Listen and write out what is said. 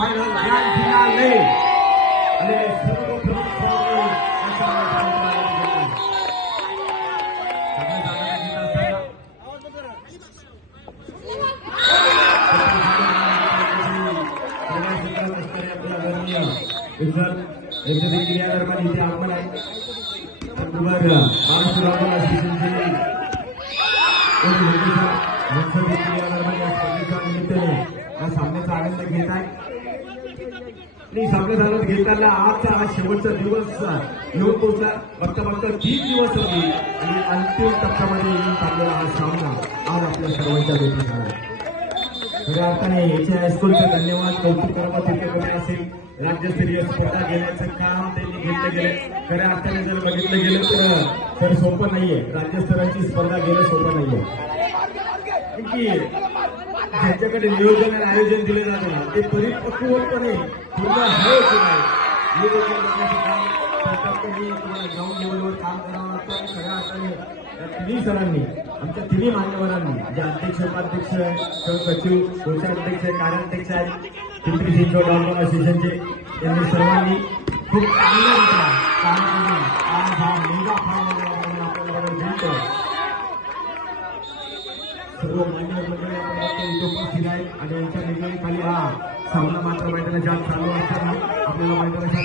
Final grand finale आणि सर्वप्रथम सामने अशा क्रियादरम्यान इथे आगमन आहे महाराष्ट्र राज्य असोसिएशनचे क्रियादरम्यान या स्पर्धेच्या निमित्ताने या सामन्याचा आनंद घेत आहे आणि सामन्याचा आनंद घेताना आजचा हा शेवटचा दिवस येऊन पोहोचला. बघता बघता 3 दिवस होते आणि अंतिम टप्प्यामध्ये येऊन थांबलेला हा सामना आज आपल्या सर्वांच्या भेटी झाला. खऱ्या अर्थाने याच्या हायस्कूलचं धन्यवाद कौतुक करावं तिथे कमी असेल. राज्यस्तरीय स्पर्धा घेण्याचं काम त्यांनी घेतलं गेलं. खऱ्या अर्थाने जर बघितलं गेलं तर सोपं नाहीये. राज्यस्तराची स्पर्धा घेणं सोपं नाहीये. ज्यांच्याकडे नियोजन आणि आयोजन दिले जाते ते परिपक्वपणे पूर्ण आहे की नाही हे देखील बघण्याचं काम तुम्हाला ग्राउंड लेवलवर काम करावं लागतं. आणि खऱ्या अर्थाने तिन्ही सरांनी आमच्या तिन्ही मान्यवरांनी जे अध्यक्ष उपाध्यक्ष सचिव कोषाध्यक्ष कार्याध्यक्ष आहेत पिंपरी चिंचवड डॉक्टर असोसिएशनचे यांनी सर्वांनी खूप चांगल्या काम करून आज हा मेगा फायनल आपल्याबरोबर जिंकतो. सर्व मान्यवर मंडळी आपण इथे उपस्थित आहेत आणि यांच्या निगडीखाली हा सामना मात्र मैदानाच्या चालू असताना आपल्याला मैदानाच्या